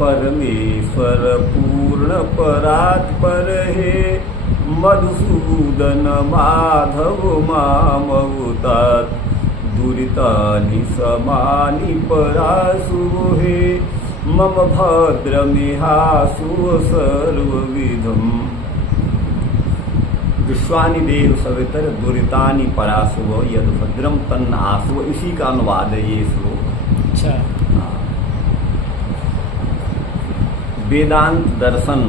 परमेश्वर पूर्ण परात्पर हे मधुसूदन माधव मामवतात दुरितानि समानि परासु हे मम भद्रमिहासु सर्वविधम्। विश्वानि देव सवितर दुरितानि परासु यद भद्रम तन्न आसु, इसी का अनुवाद है ये श्लोक। अच्छा। वेदांत दर्शन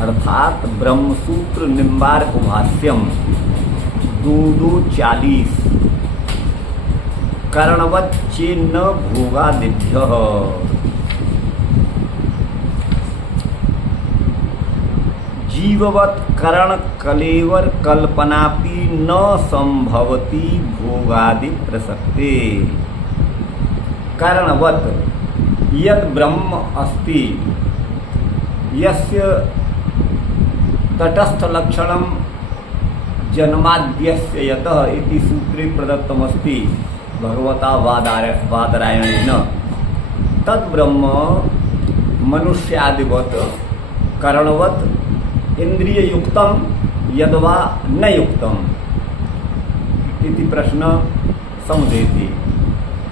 अर्थात ब्रह्मसूत्र निम्बार्क भाष्यम 2240 कर्णवत् चेन्न भोगादिभ्यः जीववत् कर्ण कलेवर कल्पनापि न संभवति भोगादि प्रसक्ते। कर्णवत् यद ब्रह्म अस्ति यस्य तटस्थ लक्षणम जन्माद्यस्य यतः इति सूत्रे प्रदत्तमस्ति भगवता वादरायणेन। तद ब्रह्म मनुष्यादिवत् कर्णवत् इंद्रिय युक्तम यद्वा न युक्तम इति प्रश्न समुदेति।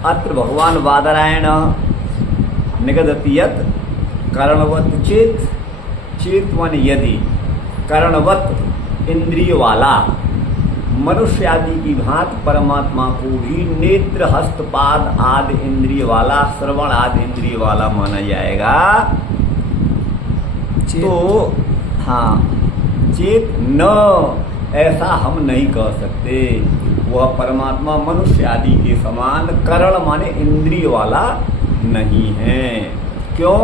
अत्र भगवान वादरायण निगदति यत् कर्णवत् चेत, चेत मान यदि कर्णवत् इंद्रिय वाला मनुष्य आदि की भांति परमात्मा को भी नेत्र हस्तपाद आदि इंद्रिय वाला, श्रवण आदि इंद्रिय वाला माना जाएगा। तो हाँ, चेत न ऐसा हम नहीं कह सकते। वह परमात्मा मनुष्य आदि के समान कर्ण माने इंद्रिय वाला नहीं है। क्यों?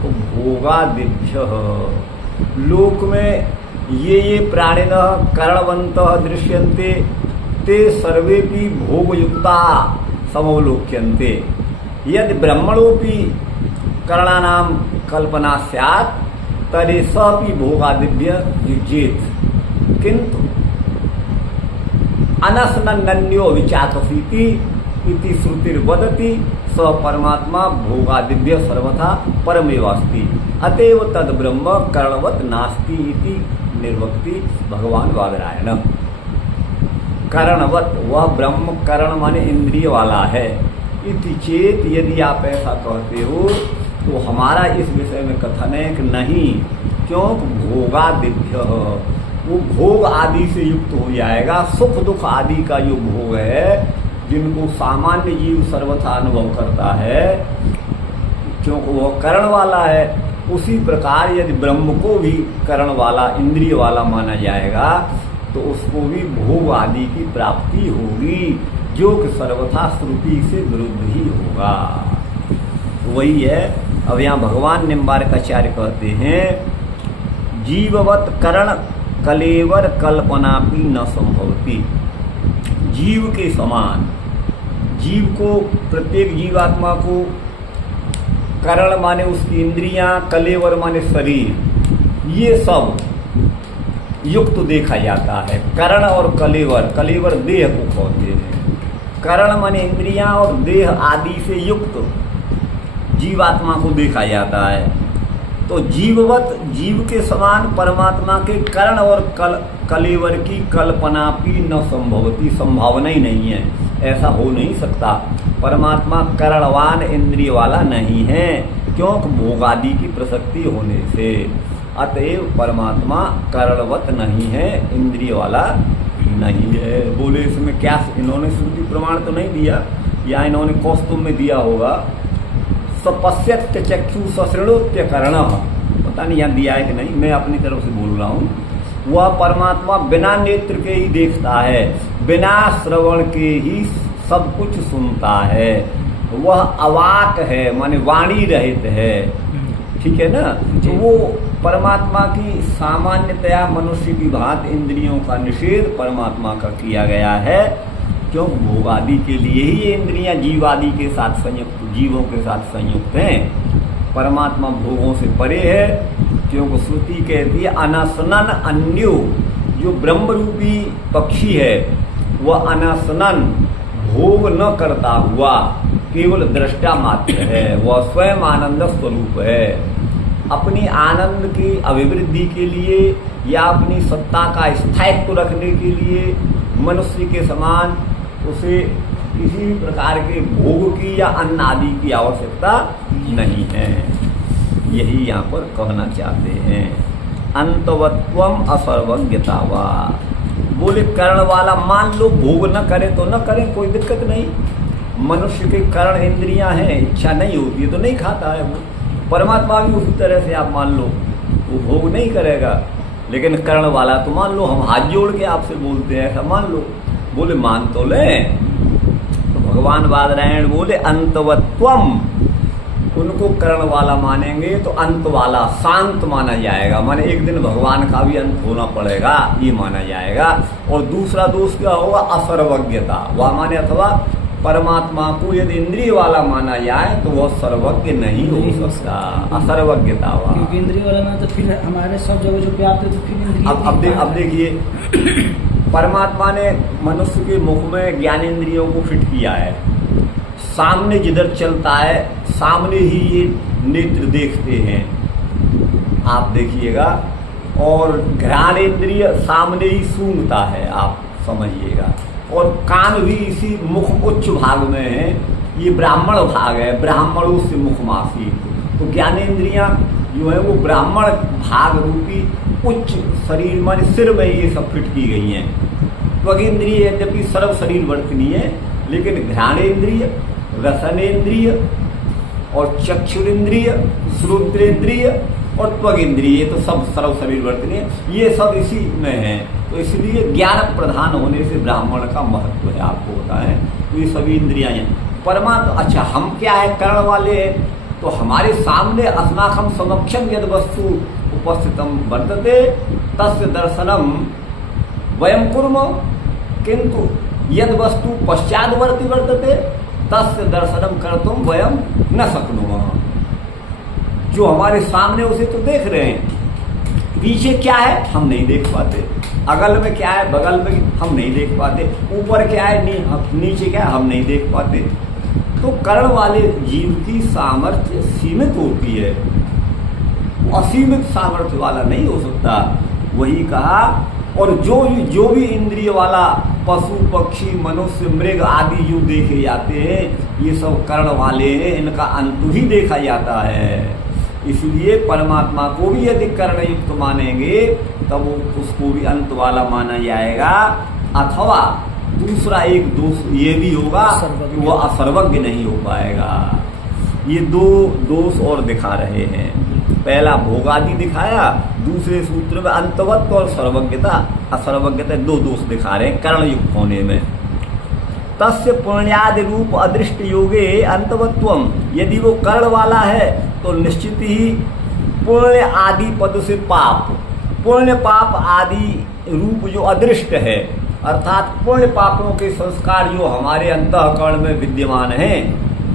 तो भोगादिभ्य लोक में ये प्राणिनः कर्णवन्तः दृश्यन्ते ते सर्वेपि भोगयुक्ता समवलोक्यन्ते। यदि ब्रह्मणोपि कर्णानां कल्पना स्यात् तर्हि सपि भोगादिभ्य युज्येत्। किन्तु अनसनन्यो विचाकसीति इति श्रुतिर्वदति स परमात्मा भोगादिभ्य सर्वथा परमेवास्ति अतएव तद ब्रह्म कर्णवत् नास्ति इति निर्वक्ति भगवान वादरायण। कर्णवत् वह ब्रह्म कर्ण माने इंद्रिय वाला है। इति चेत यदि आप ऐसा कहते हो तो हमारा इस विषय में कथन है कि नहीं। क्यों? भोगादिभ्य वो भोग आदि से युक्त हो जाएगा। सुख दुख आदि का जो भोग है जिनको सामान्य जीव सर्वथा अनुभव करता है क्योंकि वह कर्ण वाला है, उसी प्रकार यदि ब्रह्म को भी कर्ण वाला इंद्रिय वाला माना जाएगा तो उसको भी भोग आदि की प्राप्ति होगी जो कि सर्वथा श्रुति से विरुद्ध ही होगा। वही है। अब यहाँ भगवान निम्बार्काचार्य कहते हैं जीववत् कर्ण कलेवर कल्पनापि न संभवती। जीव के समान जीव को, प्रत्येक जीवात्मा को कर्ण माने उसकी इंद्रियां, कलेवर माने शरीर, ये सब युक्त देखा जाता है। कर्ण और कलेवर, कलेवर देह को कहते हैं। कर्ण माने इंद्रियां और देह आदि से युक्त जीवात्मा को देखा जाता है। तो जीववत जीव के समान परमात्मा के कर्ण और कलेवर की कल्पना भी न संभवती, संभावना ही नहीं है। ऐसा हो नहीं सकता। परमात्मा कर्णवान इंद्रिय वाला नहीं है क्योंकि भोगादि की प्रसक्ति होने से। अतएव परमात्मा कर्णवत नहीं है, इंद्रिय वाला नहीं है। बोले इसमें क्या इन्होंने श्रुति प्रमाण तो नहीं दिया या इन्होंने कौस्तुभ में दिया होगा। सपश्यत्य चक्षु सशृणोत्य कर्ण, पता नहीं यहाँ दिया है कि नहीं, मैं अपनी तरफ से बोल रहा हूँ। वह परमात्मा बिना नेत्र के ही देखता है, बिना श्रवण के ही सब कुछ सुनता है। वह अवाक है माने वाणी रहित है। ठीक है ना। तो वो परमात्मा की सामान्यतया मनुष्य की भांति इंद्रियों का निषेध परमात्मा का किया गया है क्यों? भोगादि के लिए ही ये इंद्रियां जीवादि के साथ संयुक्त, जीवों के साथ संयुक्त हैं। परमात्मा भोगों से परे है क्योंकि श्रुति कहती है अनसनन अन्यो, जो ब्रह्म रूपी पक्षी है वह अनसनन भोग न करता हुआ केवल दृष्टा मात्र है, वह स्वयं आनंद स्वरूप है। अपनी आनंद की अभिवृद्धि के लिए या अपनी सत्ता का स्थायित्व रखने के लिए मनुष्य के समान उसे किसी प्रकार के भोग की या अन्न आदि की आवश्यकता नहीं है। यही यहाँ पर कहना चाहते हैं। अंतवत्वम असर्वज्ञतावा, बोले कर्ण वाला मान लो, भोग न करे तो न करे, कोई दिक्कत नहीं। मनुष्य के कर्ण इंद्रियां हैं, इच्छा नहीं होती है तो नहीं खाता है वो। परमात्मा भी उसी तरह से आप मान लो, वो भोग नहीं करेगा। लेकिन कर्ण वाला तो मान लो, हम हाथ जोड़ के आपसे बोलते हैं ऐसा मान लो। बोले मान तो लें, तो भगवान बादरायण बोले अंतवत्वम, उनको कर्ण वाला मानेंगे तो अंत वाला शांत माना जाएगा, माने एक दिन भगवान का भी अंत होना पड़ेगा ये माना जाएगा। और दूसरा दोष क्या होगा? असर्वज्ञता, वह माने अथवा परमात्मा को यदि इंद्रिय वाला माना जाए तो वह सर्वज्ञ नहीं हो सकता, असर्वज्ञता हुआ। क्योंकि इंद्रिय वाला ना तो फिर हमारे सब जगह जो व्याप्त है तो फिर इंद्रिय। अब देखिए परमात्मा ने मनुष्य के मुख में ज्ञानेंद्रियों को फिट किया है, सामने जिधर चलता है सामने ही ये नेत्र देखते हैं, आप देखिएगा। और घ्राणेन्द्रिय सामने ही सूंघता है, आप समझिएगा। और कान भी इसी मुख उच्च भाग में है, ये ब्राह्मण भाग है, ब्राह्मणों से मुखमासी। तो ज्ञानेन्द्रियां जो है वो ब्राह्मण भाग रूपी उच्च शरीर मान सिर में ये सब फिट की गई हैं। त्वगेंद्रिय यद्यपि सर्व शरीर वर्तनी है, लेकिन घ्राणेन्द्रिय, रसनेन्द्रिय और चक्षुरेन्द्रिय, श्रोत्रेन्द्रिय और त्वगेंद्रिय तो सब सर्व शरीर वर्तनी है, ये सब इसी में है। तो इसलिए ज्ञान प्रधान होने से ब्राह्मण का महत्व है, आपको होता है। तो ये सभी इंद्रियां हैं। परमात्मा, अच्छा हम क्या है? कर्ण वाले हैं। तो हमारे सामने अस्माकं समक्षम यद वस्तु उपस्थितम वर्तते तस्य दर्शनम वयम कुर्मः, किंतु यद वस्तु पश्चाद्वर्ती वर्तते तस्य दर्शनम कर्तुम वयम न शक्नुमः। जो हमारे सामने उसे तो देख रहे हैं, पीछे क्या है हम नहीं देख पाते, अगल में क्या है बगल में हम नहीं देख पाते, ऊपर क्या है नीचे क्या है हम नहीं देख पाते। तो कर्ण वाले जीव की सामर्थ्य सीमित होती है, असीमित सामर्थ्य वाला नहीं हो सकता। वही कहा। और जो भी इंद्रिय वाला पशु पक्षी मनुष्य मृग आदि जो देखे जाते हैं ये सब कर्ण वाले हैं, इनका अंत ही देखा जाता है। इसलिए परमात्मा को भी यदि कर्ण युक्त मानेंगे तब उसको भी अंत वाला माना जाएगा। अथवा दूसरा एक दोष ये भी होगा कि वह असर्वज्ञ नहीं हो पाएगा। ये दो दोष और दिखा रहे हैं। पहला भोगादि दिखाया, दूसरे सूत्र में अंतवत्व और सर्वज्ञता असर्वज्ञता दो दोष दिखा रहे हैं कर्ण युक्त होने में। तस्य पुण्यादि रूप अदृष्ट योगे अंतवत्वम, यदि वो कर्ण वाला है तो निश्चित ही पुण्य आदि पद से पाप, पुण्य पाप आदि रूप जो अदृष्ट है, अर्थात पुण्य पापों के संस्कार जो हमारे अंतःकरण में विद्यमान हैं,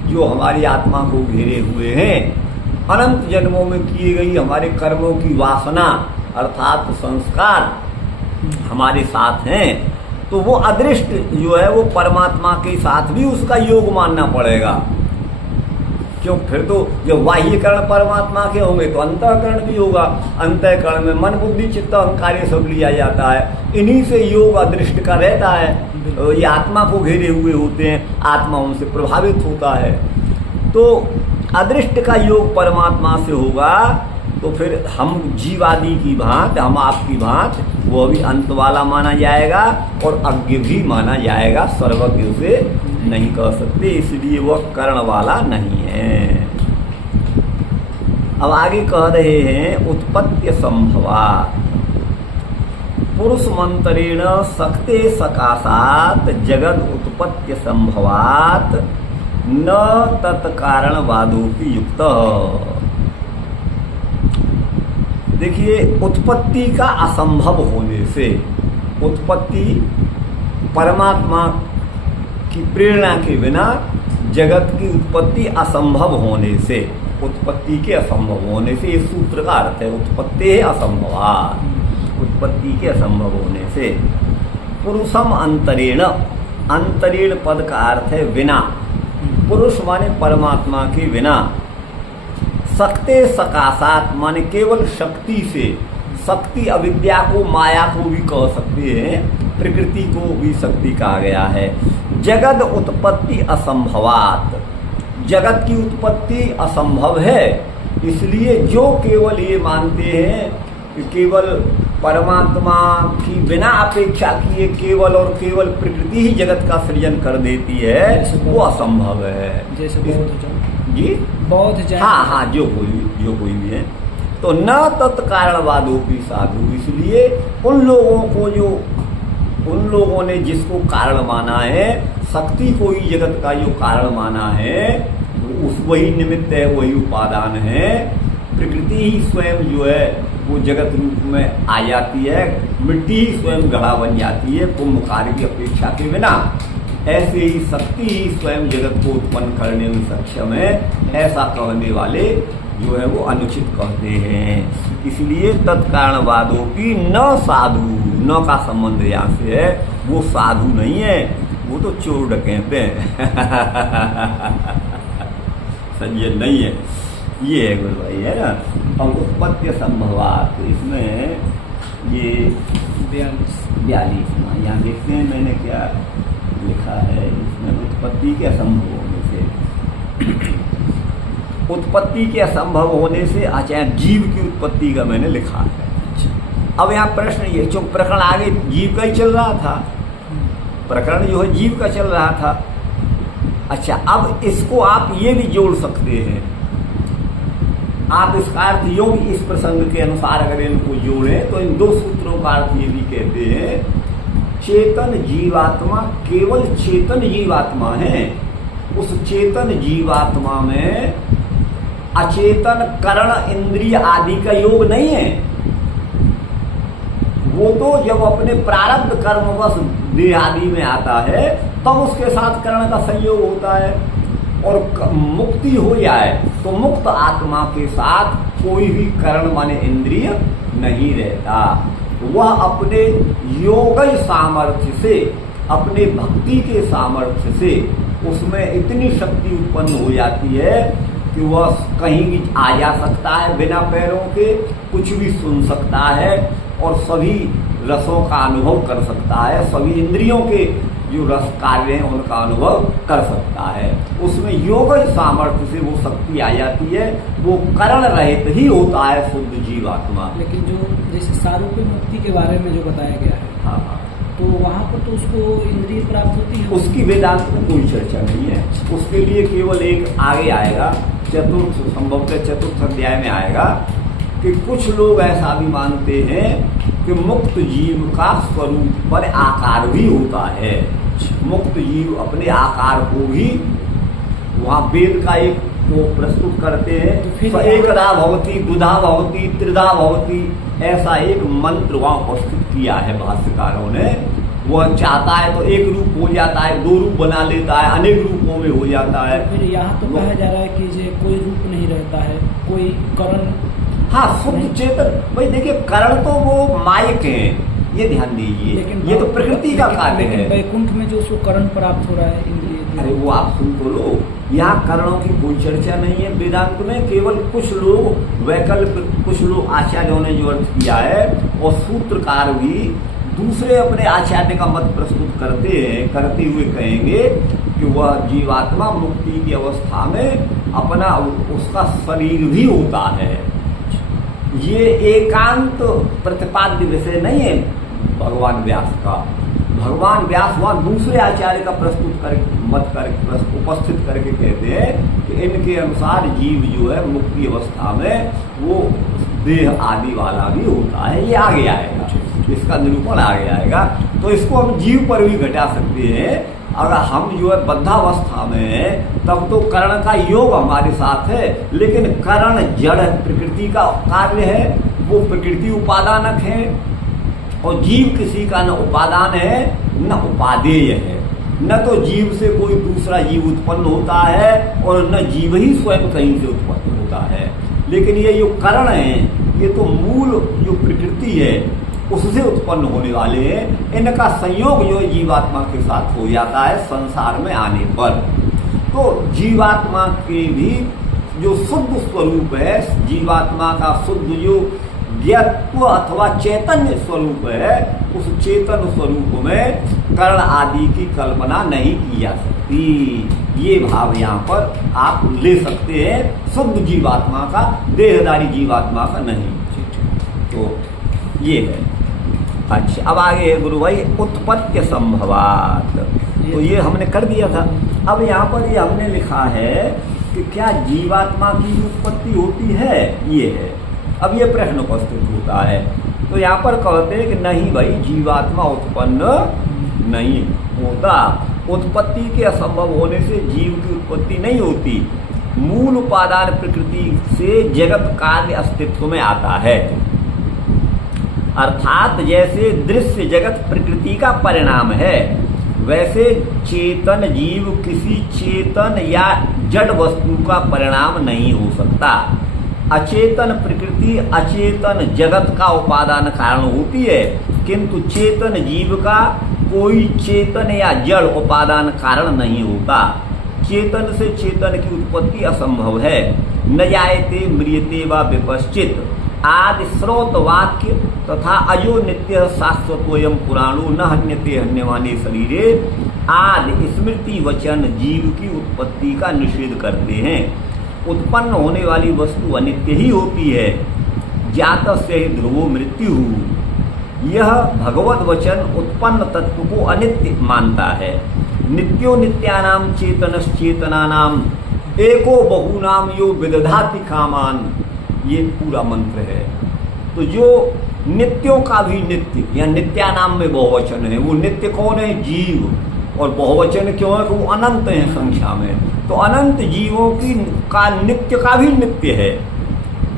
जो हमारी आत्मा को घेरे हुए हैं, अनंत जन्मों में किए गई हमारे कर्मों की वासना अर्थात संस्कार हमारे साथ हैं, तो वो अदृष्ट जो है वो परमात्मा के साथ भी उसका योग मानना पड़ेगा। क्यों? फिर तो जब बाह्य कर्ण परमात्मा के होंगे तो अंतःकरण भी होगा। अंतःकरण में मन बुद्धि चित्त अहंकार ये सब लिया जाता है, इन्हीं से योग अदृष्ट का रहता है। ये आत्मा को घेरे हुए होते हैं, आत्मा उनसे प्रभावित होता है। तो अदृष्ट का योग परमात्मा से होगा तो फिर हम जीवादि की भांति, हम आपकी भांति, वह भी अंत वाला माना जाएगा और अज्ञ भी माना जाएगा, सर्वज्ञ उसे नहीं कह सकते, इसलिए वह कर्ण वाला नहीं है। अब आगे कह रहे हैं उत्पत्ति संभवा पुरुष मंत्रेण सकते सकाशात जगद उत्पत्ति संभवात न तत्कारणवादोपि युक्त। देखिए, उत्पत्ति का असंभव होने से, उत्पत्ति परमात्मा की प्रेरणा के बिना जगत की उत्पत्ति असंभव होने से, उत्पत्ति के असंभव होने से, इस सूत्र का अर्थ है उत्पत्ति असंभवा, उत्पत्ति के असंभव होने से। पुरुषम अंतरेण, अंतरेण पद का अर्थ है बिना, पुरुष माने परमात्मा के बिना, शक्ति सकाशात माने केवल शक्ति से, शक्ति अविद्या को माया को भी कह सकते हैं, प्रकृति को भी शक्ति कहा गया है। जगत उत्पत्ति असंभवात, जगत की उत्पत्ति असंभव है, इसलिए जो केवल ये मानते हैं कि केवल परमात्मा की बिना अपेक्षा किए केवल और केवल प्रकृति ही जगत का सृजन कर देती है, वो असंभव है। जैसे बौद्ध जी बौद्ध जैन, हाँ, जो कोई भी है। तो न तत्कारणवादोपि साधु, इसलिए उन लोगों ने जिसको कारण माना है, शक्ति को ही जगत का जो कारण माना है, उस वही निमित्त है, वही उपादान है। प्रकृति ही स्वयं जो है वो जगत रूप में आ जाती है, मिट्टी ही स्वयं घड़ा बन जाती है कुंभकार की अपेक्षा के बिना। ऐसे ही शक्ति ही स्वयं जगत को उत्पन्न करने में सक्षम है, ऐसा कहने वाले जो है वो अनुचित कहते हैं। इसलिए तत्कारणवादों की न साधु, न का संबंध यहाँ से है, वो साधु नहीं है, वो तो चोर डकैते हैं सज्जन नहीं है। ये है गुरु भाई, है ना। और उत्पत्ति संभवात, तो इसमें ये 42 यहाँ देखते हैं मैंने क्या लिखा है इसमें, उत्पत्ति के असंभव होने से, उत्पत्ति के असंभव होने से अचानक जीव की उत्पत्ति का मैंने लिखा है। अब यहाँ प्रश्न ये, जो प्रकरण आगे जीव का ही चल रहा था, प्रकरण जो है जीव का चल रहा था। अच्छा, अब इसको आप ये भी जोड़ सकते हैं, आप इसका अर्थ योग इस प्रसंग के अनुसार अगर इनको जोड़ें तो इन दो सूत्रों का अर्थ ये भी कहते हैं, चेतन जीवात्मा केवल चेतन जीवात्मा है, उस चेतन जीवात्मा में अचेतन करण इंद्रिय आदि का योग नहीं है। वो तो जब अपने प्रारब्ध कर्मवश देह आदि में आता है तब उसके साथ करण का संयोग होता है, और मुक्ति हो जाए तो मुक्त आत्मा के साथ कोई भी करण माने इंद्रिय नहीं रहता। वह अपने योग सामर्थ्य से, अपने भक्ति के सामर्थ्य से उसमें इतनी शक्ति उत्पन्न हो जाती है कि वह कहीं भी आ जा सकता है बिना पैरों के, कुछ भी सुन सकता है और सभी रसों का अनुभव कर सकता है, सभी इंद्रियों के जो रस कार्य हैं उनका अनुभव कर सकता है। उसमें योग सामर्थ्य से वो शक्ति आ जाती है, वो करण रहित ही होता है शुद्ध जीवात्मा। लेकिन जो जैसे सारूप्य मुक्ति के बारे में जो बताया गया है, हाँ, तो वहाँ पर तो उसको इंद्रिय प्राप्त होती है, उसकी वेदांत में कोई चर्चा नहीं है। उसके लिए केवल एक आगे आएगा, चतुर्थ, संभवतः चतुर्थ अध्याय में आएगा कि कुछ लोग ऐसा भी मानते हैं कि मुक्त जीव का स्वरूप पर आकार भी होता है। मुक्त जीव अपने आकार को भी वहाँ वेद का एक वो प्रस्तुत करते हैं, तो एकदा भवति, द्विधा भवति, त्रिधा भवति, ऐसा एक मंत्र वहाँ उपस्थित किया है भाष्यकारों ने। वह चाहता है तो एक रूप हो जाता है, दो रूप बना लेता है, अनेक रूपों में हो जाता है। फिर यहाँ तो कहा जा रहा है कि जे कोई रूप नहीं रहता है, कोई करण, हाँ, शुद्ध चेतन। भाई देखिए, करण तो वो मायक हैं, ये ध्यान दीजिए, ये तो प्रकृति का कार्य है। वैकुंठ में जो उसको करण प्राप्त हो रहा है इंद्रिय, अरे वो आप सुन तो लो, यहाँ करणों की कोई चर्चा नहीं है वेदांत में। केवल कुछ लोग वैकल्पिक, कुछ लोग आचार्यों ने जो अर्थ किया है, और सूत्रकार भी दूसरे अपने आचार्य का मत प्रस्तुत करते हुए कहेंगे कि वह जीवात्मा मुक्ति की अवस्था में अपना उसका शरीर भी होता है। ये एकांत प्रतिपाद्य विषय नहीं है भगवान व्यास का। भगवान व्यास वहाँ दूसरे आचार्य का उपस्थित करके कहते हैं कि इनके अनुसार जीव जो है मुक्ति अवस्था में वो देह आदि वाला भी होता है। ये आगे आएगा, इसका निरूपण आगे आएगा। तो इसको हम जीव पर भी घटा सकते हैं। अगर हम जो है बद्धावस्था में हैं तब तो कर्ण का योग हमारे साथ है, लेकिन कर्ण जड़ प्रकृति का कार्य है, वो प्रकृति उपादानक है, और जीव किसी का न उपादान है न उपादेय है। न तो जीव से कोई दूसरा जीव उत्पन्न होता है और न जीव ही स्वयं कहीं से उत्पन्न होता है। लेकिन ये जो कर्ण है, ये तो मूल जो प्रकृति है उससे उत्पन्न होने वाले हैं। इनका संयोग जो जीवात्मा के साथ हो जाता है संसार में आने पर। तो जीवात्मा के भी जो शुद्ध स्वरूप है, जीवात्मा का शुद्ध जो ज्ञत्व अथवा चैतन्य स्वरूप है, उस चेतन स्वरूप में कर्ण आदि की कल्पना नहीं की जा सकती। ये भाव यहाँ पर आप ले सकते हैं, शुद्ध जीवात्मा का, देहधारी जीवात्मा का नहीं। तो ये है। अच्छा, अब आगे है गुरु भाई उत्पत्ति संभवात। तो ये हमने कर दिया था। अब यहाँ पर ये हमने लिखा है कि क्या जीवात्मा की उत्पत्ति होती है, ये है। अब ये प्रश्न उपस्थित होता है। तो यहाँ पर कहते हैं कि नहीं भाई, जीवात्मा उत्पन्न नहीं होता। उत्पत्ति के असंभव होने से जीव की उत्पत्ति नहीं होती। मूल उपादान प्रकृति से जगत कार्य अस्तित्व में आता है। अर्थात जैसे दृश्य जगत प्रकृति का परिणाम है, वैसे चेतन जीव किसी चेतन या जड़ वस्तु का परिणाम नहीं हो सकता। अचेतन प्रकृति अचेतन जगत का उपादान कारण होती है, किंतु चेतन जीव का कोई चेतन या जड़ उपादान कारण नहीं होता। चेतन से चेतन की उत्पत्ति असंभव है। न जायते म्रियते व विपश्चित आदि स्रोत वाक्य तथा अयो नित्य शाश्वतोयम पुराणो न हन्यते हन्यमाने शरीरे आदि स्मृति वचन जीव की उत्पत्ति का निषेध करते हैं। उत्पन्न होने वाली वस्तु अनित्य ही होती है। जातस्य हि ध्रुवो मृत्यु। यह भगवत वचन उत्पन्न तत्व को अनित्य मानता है। नित्यो नित्यानाम चेतनश्चेतनानाम एको बहुनाम यो विदधाति कामान, ये पूरा मंत्र है। तो जो नित्यों का भी नित्य या नित्यानाम में बहुवचन है, वो नित्य कौन है? जीव। और बहुवचन क्यों है? वो अनंत है संख्या में। तो अनंत जीवों की का नित्य का भी नित्य है,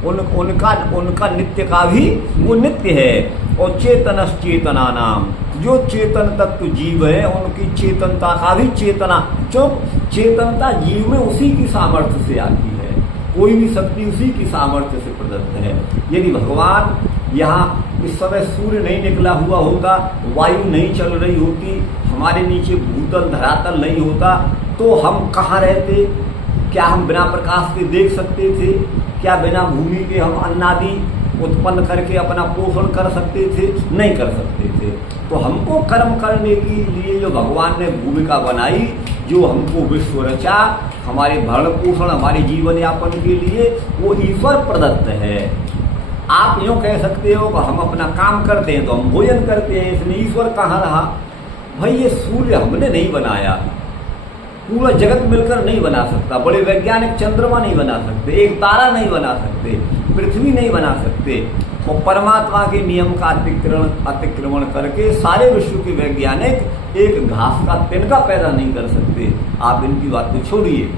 उनका नित्य का भी वो नित्य है। और चेतनश्चेतना नाम, जो चेतन तत्व जीव है उनकी चेतनता का भी चेतना, जो चेतनता जीव में उसी की सामर्थ्य से आती है, कोई भी शक्ति उसी की सामर्थ्य से प्रदत्त है। यदि भगवान यहाँ इस समय सूर्य नहीं निकला हुआ होता, वायु नहीं चल रही होती, हमारे नीचे भूतल धरातल नहीं होता, तो हम कहाँ रहते? क्या हम बिना प्रकाश के देख सकते थे? क्या बिना भूमि के हम अन्नादि उत्पन्न करके अपना पोषण कर सकते थे? नहीं कर सकते थे। तो हमको कर्म करने के लिए जो भगवान ने भूमिका बनाई, जो हमको विश्व रचा, हमारे भरण पोषण, हमारे जीवन यापन के लिए, वो ईश्वर प्रदत्त है। आप यूँ कह सकते हो कि हम अपना काम करते हैं तो हम भोजन करते हैं, इसमें ईश्वर कहाँ रहा? भाई ये सूर्य हमने नहीं बनाया, पूरा जगत मिलकर नहीं बना सकता, बड़े वैज्ञानिक चंद्रमा नहीं बना सकते, एक तारा नहीं बना सकते, पृथ्वी नहीं बना सकते। और परमात्मा के नियम का अतिक्रमण करके सारे विश्व के वैज्ञानिक एक घास का तिनका पैदा नहीं कर सकते। आप इनकी बात तो छोड़िए।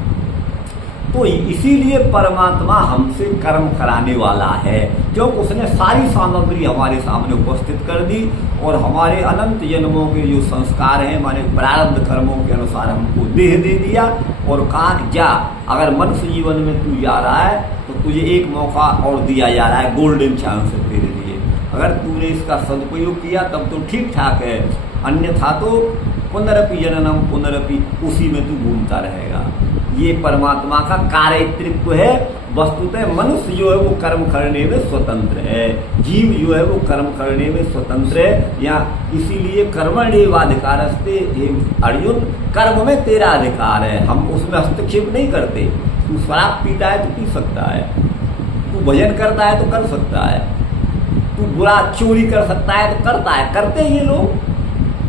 तो इसीलिए परमात्मा हमसे कर्म कराने वाला है, क्योंकि उसने सारी सामग्री हमारे सामने उपस्थित कर दी और हमारे अनंत जन्मों के जो संस्कार हैं, हमारे प्रारब्ध कर्मों के अनुसार हमको देह दे दिया और कहा जा, अगर मनुष्य जीवन में तू जा रहा है तो तुझे एक मौका और दिया जा रहा है, गोल्डन चांस है तेरे लिए। अगर तूने इसका सदुपयोग किया तब तो ठीक ठाक है, अन्यथा तो पुनरपि जननम पुनरपि उसी में तू घूमता रहेगा। ये परमात्मा का कार्यत्रित्व है। वस्तुतः मनुष्य जो है वो कर्म करने में स्वतंत्र है, जीव जो है वो कर्म करने में स्वतंत्र है। या इसीलिए कर्मण्येवाधिकारस्ते हे अर्जुन, कर्म में तेरा अधिकार है, हम उसमें हस्तक्षेप नहीं करते। तू शराब पीता है तो पी सकता है, तू भजन करता है तो कर सकता है, तू बुरा चोरी कर सकता है तो करता है, करते ये लोग।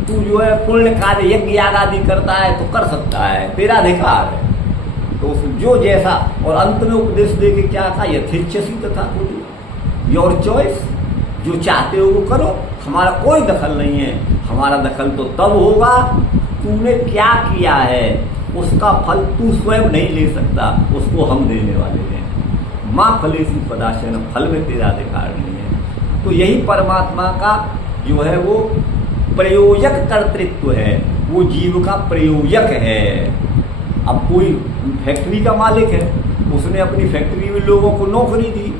तू जो है पुण्य कार्य यज्ञ याग आदि करता है तो कर सकता है, तेरा अधिकार है। तो जो जैसा, और अंत में उपदेश दे के क्या था? यथेच्छसी तथा कुल, योर चॉइस, जो चाहते हो वो करो, हमारा कोई दखल नहीं है। हमारा दखल तो तब होगा तूने क्या किया है, उसका फल तू स्वयं नहीं ले सकता, उसको हम देने वाले हैं। माँ फलेसी पदाशन, फल में तेरा अधिकार नहीं है। तो यही परमात्मा का जो है वो प्रयोजक कर्तृत्व है, वो जीव का प्रयोजक है। अब कोई फैक्ट्री का मालिक है, उसने अपनी फैक्ट्री में लोगों को नौकरी दी,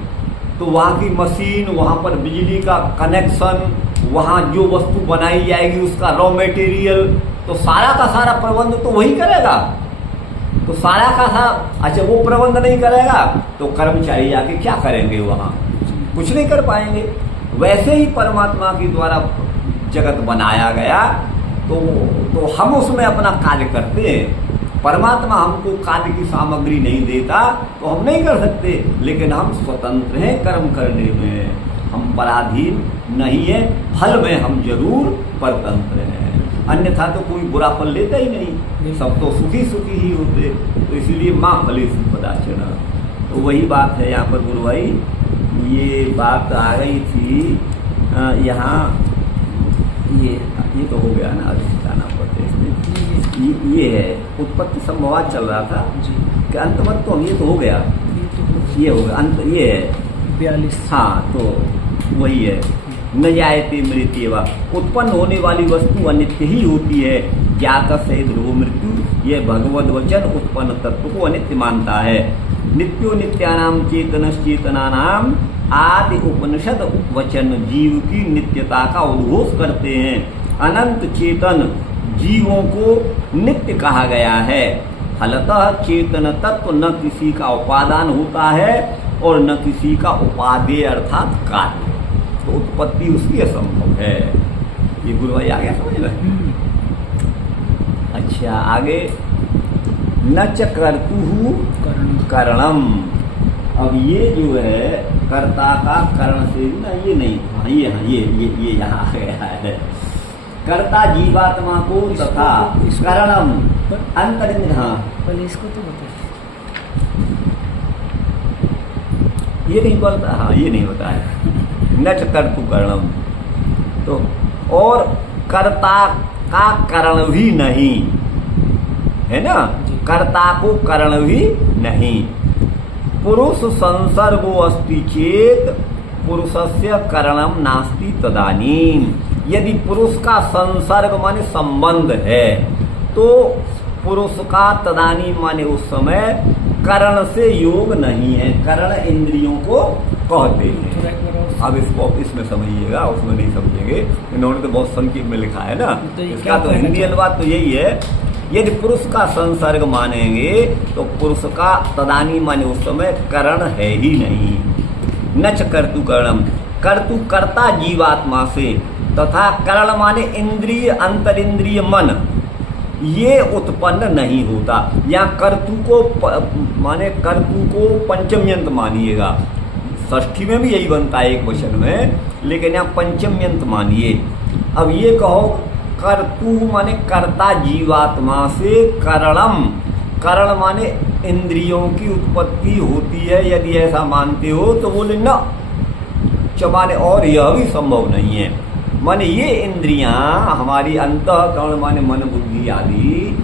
तो वहाँ की मशीन, वहाँ पर बिजली का कनेक्शन, वहाँ जो वस्तु बनाई जाएगी उसका रॉ मटेरियल, तो सारा का सारा प्रबंध तो वही करेगा। तो सारा का सारा, अच्छा वो प्रबंध नहीं करेगा तो कर्मचारी जाके क्या करेंगे वहाँ, कुछ नहीं कर पाएंगे। वैसे ही परमात्मा के द्वारा जगत बनाया गया तो हम उसमें अपना कार्य करते हैं। परमात्मा हमको कार्य की सामग्री नहीं देता तो हम नहीं कर सकते, लेकिन हम स्वतंत्र हैं कर्म करने में, हम पराधीन नहीं है, फल में हम जरूर परतंत्र हैं। अन्यथा तो कोई बुरा फल लेता ही नहीं, सब तो सुखी सुखी ही होते। तो इसीलिए माँ फले सुपदाचरण, तो वही बात है यहाँ पर गुरु भाई। ये बात आ गई थी यहाँ, ये तो हो गया ना, अभी जाना पड़ता है इसमें। ये है उत्पत्ति संभवात चल रहा था कि अंतमत, तो ये तो हो गया, ये हो गया अंत, ये है 42। हाँ, तो वही है न जायते मृत्यु, उत्पन्न होने वाली वस्तु अनित्य ही होती है। ज्ञात से ध्रुव मृत्यु, यह भगवद वचन उत्पन्न तत्व को अनित्य मानता है। नित्यो नित्यानाम चेतनश्चेतनानाम आदि उपनिषद वचन जीव की नित्यता का उद्घोष करते हैं। अनंत चेतन जीवों को नित्य कहा गया है। फलतः चेतन तत्व न किसी का उपादान होता है और न किसी का उपादेय अर्थात कार्य, तो उत्पत्ति उसकी असंभव है। ये गुरु भाई आ गया समझ में। अच्छा आगे, न च कर्तुः करणम। अब ये जो है कर्ता का करण से ना, ये नहीं, हाँ ये यहाँ आ गया है। कर्ता जीवात्मा को तथा करणम अंतरिंद्र, हाँ पहले इसको तो बताइए। ये नहीं बोलता, हाँ ये नहीं होता है। न च कर्तु करणम, तो और कर्ता का करण भी नहीं है ना, कर्ता को करण भी नहीं। पुरुष संसर्गो अस्ति चेत पुरुषस्य करणम नास्ति तदानीम। यदि पुरुष का संसर्ग माने संबंध है तो पुरुष का तदानीम माने उस समय करण से योग नहीं है। करण इंद्रियों को कहते हैं। अब इसको इसमें समझिएगा, उसमें नहीं समझेंगे, इन्होंने तो बहुत संक्षिप्त में लिखा है ना। इसका तो हिंदी अनुवाद तो यही है, यदि पुरुष का संसर्ग मानेंगे तो पुरुष का तदानी माने उस समय करण है ही नहीं। न च कर्तु करणम, कर्तु कर्ता जीवात्मा से, तथा करण माने इंद्रिय अंतरिंद्रिय मन, ये उत्पन्न नहीं होता। या कर्तु को माने कर्तु को पंचम्यंत मानिएगा, षष्ठी में भी यही बनता है एक वचन में, लेकिन यहाँ पंचम्यंत मानिए। अब ये कहो कर्तु माने कर्ता जीवात्मा से, करणम, करण माने इंद्रियों की उत्पत्ति होती है। यदि ऐसा मानते हो तो बोले न चमाने, और यह भी संभव नहीं है। माने ये इंद्रियां हमारी अंतःकरण माने मन बुद्धि आदि,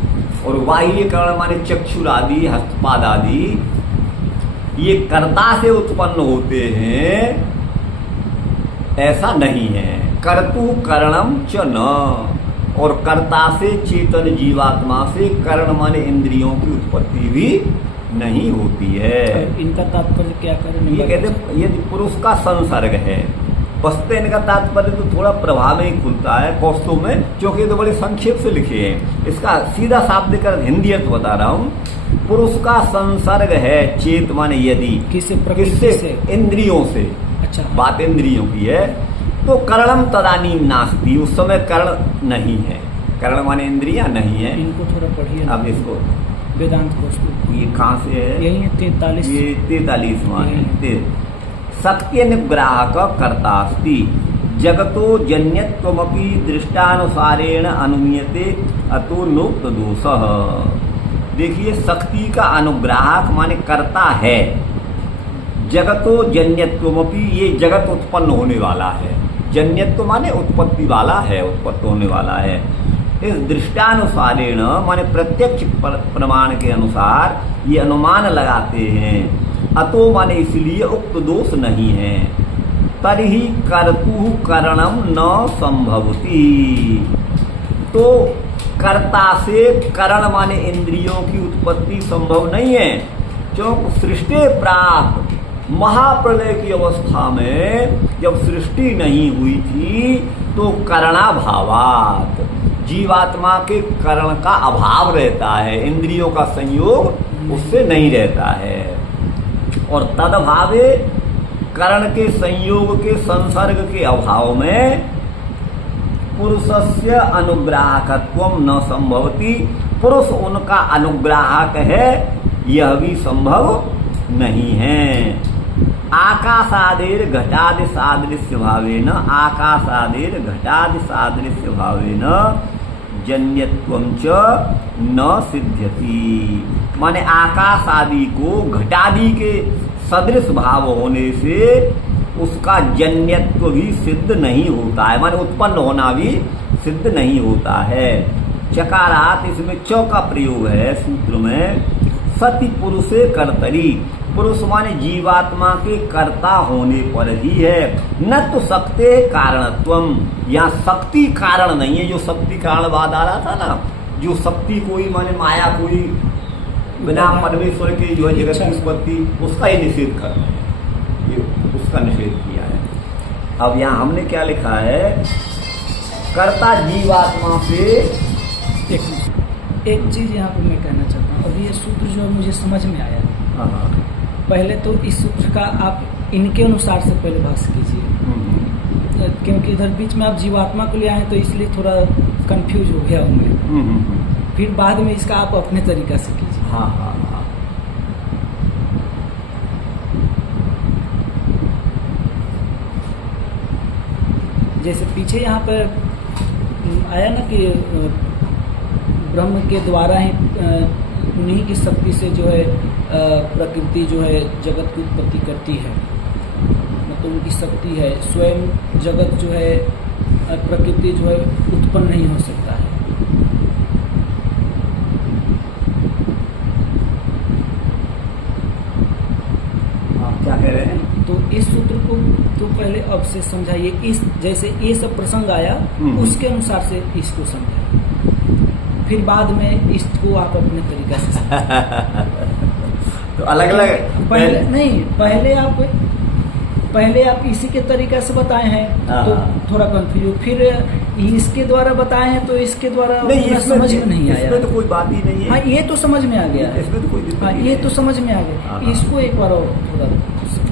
और बाह्य करण माने चक्षुर आदि हस्तपाद आदि, ये कर्ता से उत्पन्न होते हैं, ऐसा नहीं है। कर्तु करणम च न, और कर्ता से चेतन जीवात्मा से करण माने इंद्रियों की उत्पत्ति भी नहीं होती है। इनका तात्पर्य क्या करें? ये कहते यदि पुरुष का संसर्ग है, बसते इनका तात्पर्य तो थोड़ा प्रभाव ही खुलता है कौस्तुभ में, क्योंकि तो बड़े संक्षेप से लिखे हैं। इसका सीधा शाब्दिक अर्थ हिंदी अर्थ बता रहा हूँ। पुरुष का संसर्ग है, चेत माने यदि, किससे? इंद्रियों से। अच्छा, बात इंद्रियों की है, तो करणम तदानीम नास्ति, उस समय करण नहीं है। करण माने इंद्रियां नहीं है। इनको थोड़ा पढ़िए। अब इसको वेदांत कौस्तुभ, ये कहाँ से है? यही है 43, ये 43वां है। शक्ति निग्राहक कर्तास्ति जगतो जन्यत्वमपि दृष्टानुसारेण अनुमीयते अतो नोक्त दोषः। देखिए, शक्ति का अनुग्राहक माने कर्ता है। जगतो जन्यत्वमपि, ये जगत उत्पन्न होने वाला है। जन्यत्व माने उत्पत्ति वाला है, उत्पत्ति होने वाला है। इस दृष्टानुसारेण माने प्रत्यक्ष प्रमाण के अनुसार ये अनुमान लगाते हैं। अतो माने इसलिए उक्त दोष नहीं है। तर्हि कर्तु करणम न संभवति, तो कर्ता से करण माने इंद्रियों की उत्पत्ति संभव नहीं है। क्योंकि सृष्टि प्राप्त महाप्रलय की अवस्था में जब सृष्टि नहीं हुई थी तो करणाभावात, जीवात्मा के करण का अभाव रहता है, इंद्रियों का संयोग उससे नहीं रहता है। और तदभावे करण के संयोग के संसर्ग के अभाव में पुरुषस्य अनुग्राहकत्वम न संभवति, पुरुष उनका अनुग्राहक है यह भी संभव नहीं है। आकाशादेर घटादि सादृश्य भावेन, आकाशादेर घटादि सादृश्य भावेन जन्यत्वं च न सिद्ध्यति। माने आकाश आदि को घटादि के सदृश भाव होने से उसका जन्यत्व भी सिद्ध नहीं होता है, माने उत्पन्न होना भी सिद्ध नहीं होता है। चकारात, इसमें च का प्रयोग है सूत्र में। सति पुरुषे कर्तरी, पुरुष माने जीवात्मा के कर्ता होने पर ही है। न तो शक्ति कारणत्वम, यहाँ शक्ति कारण नहीं है। जो शक्ति कारणवाद आ रहा था ना, जो शक्ति कोई माने माया कोई बिना परमेश्वर के जो है जगत की उत्पत्ति, उसका ही निषेध कर रहे हैं, ये उसका निषेध किया है। अब यहाँ हमने क्या लिखा है, कर्ता जीवात्मा से। एक चीज यहाँ पर मैं कहना चाहता हूँ, अभी ये सूत्र जो मुझे समझ में आया, पहले तो इस सूत्र का आप इनके अनुसार से पहले भाष्य कीजिए, क्योंकि इधर बीच में आप जीवात्मा को ले आए तो इसलिए थोड़ा कंफ्यूज हो गया हूँ मैं। फिर बाद में इसका आप अपने तरीका से कीजिए। हाँ हाँ हाँ। जैसे पीछे यहाँ पर आया ना कि ब्रह्म के द्वारा ही उन्हीं की शक्ति से जो है प्रकृति जो है जगत की उत्पत्ति करती है, मतलब उनकी शक्ति है। स्वयं जगत जो है प्रकृति जो है उत्पन्न नहीं हो सकता है। आप क्या कह रहे हैं? तो इस सूत्र को तो पहले अब से समझाइए, इस जैसे ये सब प्रसंग आया उसके अनुसार से इसको समझाइए, फिर बाद में इसको आप अपने तरीका से तो अलग अलग पहले आप इसी के तरीका से बताए हैं तो थोड़ा कंफ्यूज, फिर इसके द्वारा बताए हैं तो इसके द्वारा समझ में नहीं आया। इसमें तो कोई बात ही नहीं है। हाँ, ये तो समझ में आ गया, इसमें तो कोई हाँ ये तो समझ में आ गया। इसको एक बार और थोड़ा।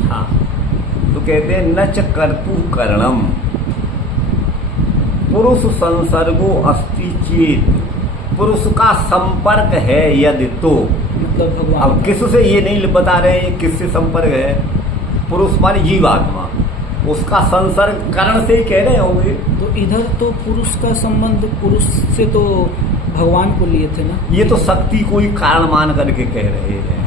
हाँ, तो कहते हैं न च कर्तु करणम पुरुष संसर्गो अस्ति चेत, पुरुष का संपर्क है यदि तो, मतलब भगवान। अब किससे ये नहीं बता रहे हैं किससे संपर्क है, पुरुष माने जीवात्मा, उसका संसर्ग करण से ही कह रहे होंगे। तो इधर तो पुरुष का संबंध पुरुष से तो भगवान को लिए थे ना, ये तो शक्ति कोई कारण मान करके कह रहे हैं।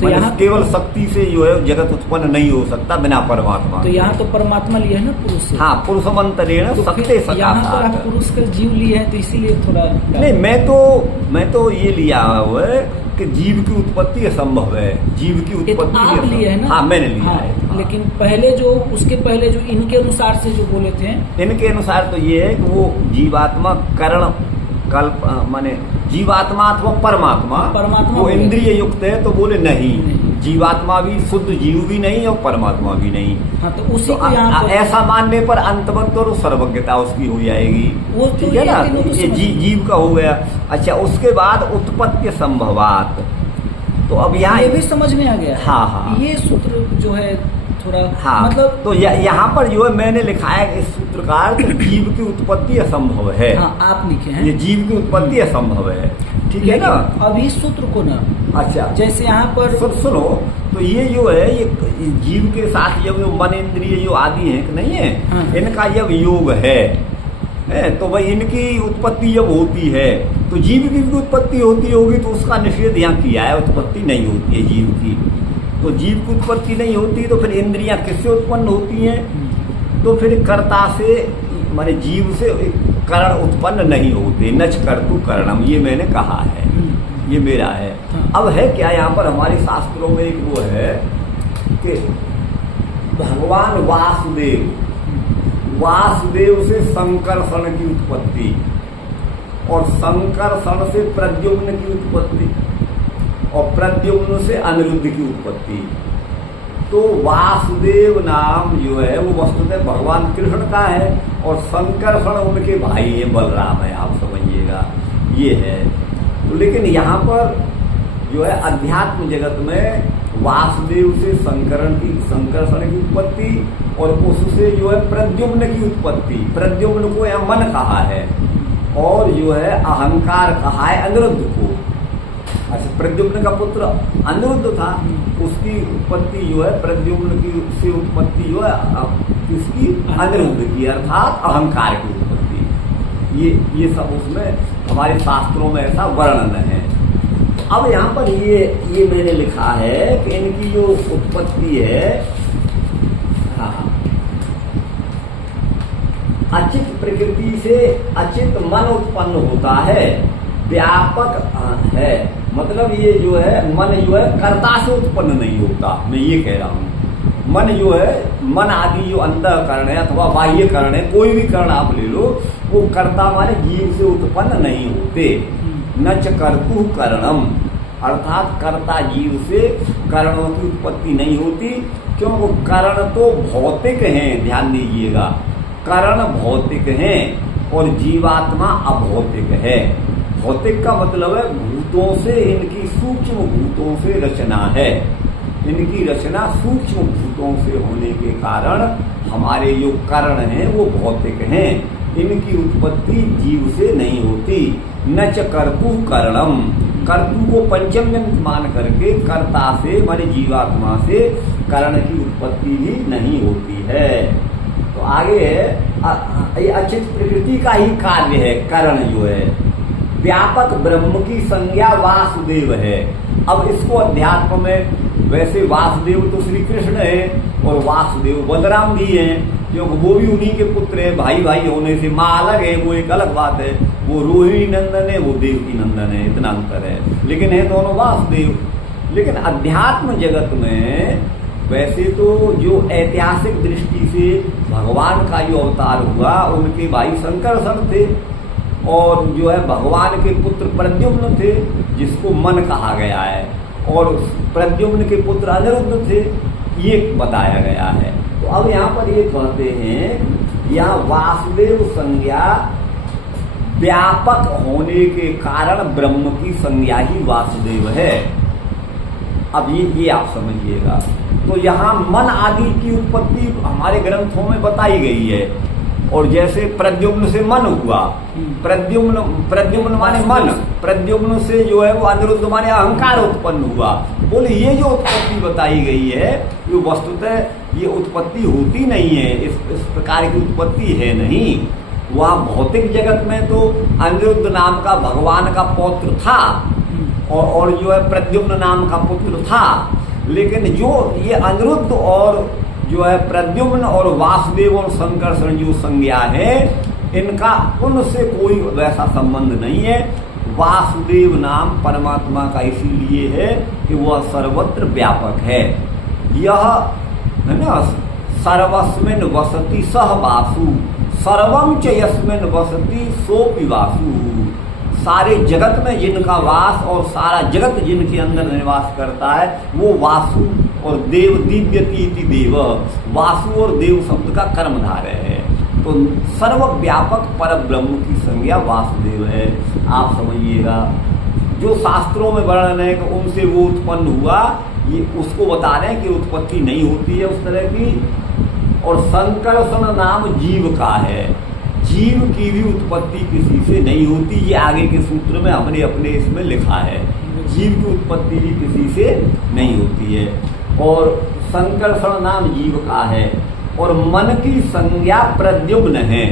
तो यहाँ केवल शक्ति से जो है जगत उत्पन्न नहीं हो सकता बिना परमात्मा। तो यहाँ तो परमात्मा लिए है ना पुरुष से। हाँ, पुरुषमंतरेण तो सत्य सका। यहाँ पर आप पुरुष का जीव लिए हैं तो इसीलिए थोड़ा नहीं, मैं तो ये लिया हुआ है कि जीव की उत्पत्ति असंभव है, जीव की उत्पत्ति आप लिए है ना। हाँ, मैंने लिया है। हाँ। लेकिन पहले जो उसके पहले जो इनके अनुसार से जो बोले थे, इनके अनुसार तो ये है कि वो जीवात्मा करण कल्प माने जीवात्मा अथवा परमात्मा वो इंद्रिय युक्त है, तो बोले नहीं, जीवात्मा भी शुद्ध जीव भी नहीं और परमात्मा भी नहीं। हाँ, तो उसी को ऐसा मानने पर अंतवत्व और सर्वज्ञता उसकी हो जाएगी, वो ठीक है ना। ये जीव का हो गया। अच्छा, उसके बाद उत्पत्ति संभवात, तो अब यहाँ ये भी समझ में आ गया। हाँ हाँ, ये सूत्र जो है थोड़ा हाँ, मतलब तो यहाँ पर जो है मैंने लिखा है इस सूत्रकार तो जीव की उत्पत्ति असंभव है। हाँ, आप लिखे हैं ये जीव की उत्पत्ति असंभव है, ठीक है ना। अब इस सूत्र को ना, अच्छा, जैसे यहाँ पर सुनो, तो ये जो है ये जीव के साथ जब मन इंद्रिय जो आदि है कि नहीं है, हाँ, इनका जब योग है तो भाई इनकी उत्पत्ति जब होती है तो जीव की भी उत्पत्ति होती होगी, तो उसका निषेध यहाँ किया है, उत्पत्ति नहीं होती है जीव की। तो जीव की उत्पत्ति नहीं होती तो फिर इंद्रियां किससे उत्पन्न होती हैं, तो फिर कर्ता से माने जीव से करण उत्पन्न नहीं होते। नच कर्तु करणम, ये मैंने कहा है, ये मेरा है। अब है क्या, यहाँ पर हमारे शास्त्रों में एक वो है कि भगवान वासुदेव से संकर्षण की उत्पत्ति और संकर्षण से प्रद्युम्न की उत्पत्ति और प्रद्युम्न से अनिरुद्ध की उत्पत्ति। तो वासुदेव नाम जो है वो वस्तुतः भगवान कृष्ण का है और संकर्षण उनके भाई है, बलराम है, आप समझिएगा ये है। तो लेकिन यहाँ पर जो है अध्यात्म जगत में वासुदेव से संकर्षण की उत्पत्ति और उससे जो है प्रद्युम्न की उत्पत्ति, प्रद्युम्न को यहाँ मन कहा है और जो है अहंकार कहा है अनिरुद्ध को। अच्छा, प्रद्युम्न का पुत्र अनिरुद्ध था, उसकी उत्पत्ति जो है प्रद्युम्न की से उत्पत्ति जो है किसकी, अनिरुद्ध की, अर्थात अहंकार की उत्पत्ति। ये सब उसमें हमारे शास्त्रों में ऐसा वर्णन है। अब यहाँ पर ये मैंने लिखा है कि इनकी जो उत्पत्ति है, हाँ, अचित प्रकृति से अचित मन उत्पन्न होता है, व्यापक है, मतलब ये जो है मन जो है कर्ता से उत्पन्न नहीं होता, मैं ये कह रहा हूँ। मन जो है, मन आदि जो अंतःकरण है अथवा बाह्य करण है, कोई भी करण आप ले लो, वो कर्ता माने जीव से उत्पन्न नहीं होते। न च कर्तु करणम, अर्थात कर्ता जीव से करणों की उत्पत्ति नहीं होती, क्योंकि करण तो भौतिक हैं, ध्यान दीजिएगा, करण भौतिक हैं और जीवात्मा अभौतिक है। भौतिक का मतलब है भूतों से, इनकी सूक्ष्म भूतों से रचना है, इनकी रचना सूक्ष्म भूतों से होने के कारण हमारे जो करण हैं वो भौतिक हैं, इनकी उत्पत्ति जीव से नहीं होती। न च कर्तु करणम, कर्तु को पंचम जन्म मान करके कर्ता से माने जीवात्मा से करण की उत्पत्ति भी नहीं होती है। तो आगे ये अचित प्रकृति का ही कार्य है करण जो है। व्यापक ब्रह्म की संज्ञा वासुदेव है। अब इसको अध्यात्म में वैसे वासुदेव तो श्री कृष्ण है और वासुदेव बलराम भी हैं, क्योंकि वो भी उन्हीं के पुत्र है, भाई भाई होने से। माँ अलग है, वो एक अलग बात है, वो रोहिणी नंदन है, वो देवकी नंदन है, इतना अंतर है, लेकिन है दोनों वासुदेव। लेकिन अध्यात्म जगत में वैसे तो जो ऐतिहासिक दृष्टि से भगवान का जो अवतार हुआ, उनके भाई संकर्षण थे और जो है भगवान के पुत्र प्रद्युम्न थे, जिसको मन कहा गया है, और प्रद्युम्न के पुत्र अनिरुद्ध थे, ये बताया गया है। तो अब यहाँ पर ये कहते हैं, यहाँ वासुदेव संज्ञा व्यापक होने के कारण ब्रह्म की संज्ञा ही वासुदेव है। अब ये आप समझिएगा। तो यहाँ मन आदि की उत्पत्ति हमारे ग्रंथों में बताई गई है, और जैसे प्रद्युम्न से मन हुआ, प्रद्युम्न माने मन, प्रद्युम्न से जो है वो अनिरुद्ध माने अहंकार उत्पन्न हुआ। बोले ये जो उत्पत्ति बताई गई है, ये वस्तुतः ये उत्पत्ति होती नहीं है, इस प्रकार की उत्पत्ति है नहीं। वहाँ भौतिक जगत में तो अनिरुद्ध नाम का भगवान का पौत्र था और जो है प्रद्युम्न नाम का पुत्र था, लेकिन जो ये अनिरुद्ध और जो है प्रद्युम्न और वासुदेव और संकर्षण जो संज्ञा है, इनका उनसे कोई वैसा संबंध नहीं है। वासुदेव नाम परमात्मा का इसीलिए है कि वह सर्वत्र व्यापक है। यह है ना, सर्वस्मिन् वसति सह वासु, सर्वम च यस्मिन् वसति सोऽपि वासु। सारे जगत में जिनका वास और सारा जगत जिनके अंदर निवास करता है वो वासु और देव, दिव्यतीति देव, वासु और देव शब्द का कर्मधारय है। तो सर्वव्यापक पर ब्रह्म की संज्ञा वासुदेव है, आप समझिएगा। जो शास्त्रों में वर्णन है कि उनसे वो उत्पन्न हुआ, ये उसको बता रहे हैं कि उत्पत्ति नहीं होती है उस तरह की। और संकर्षण नाम जीव का है, जीव की भी उत्पत्ति किसी से नहीं होती, ये आगे के सूत्र में हमने अपने इसमें लिखा है। जीव की उत्पत्ति भी किसी से नहीं होती है, और संकर्षण नाम जीव का है, और मन की संज्ञा प्रद्युम्न है,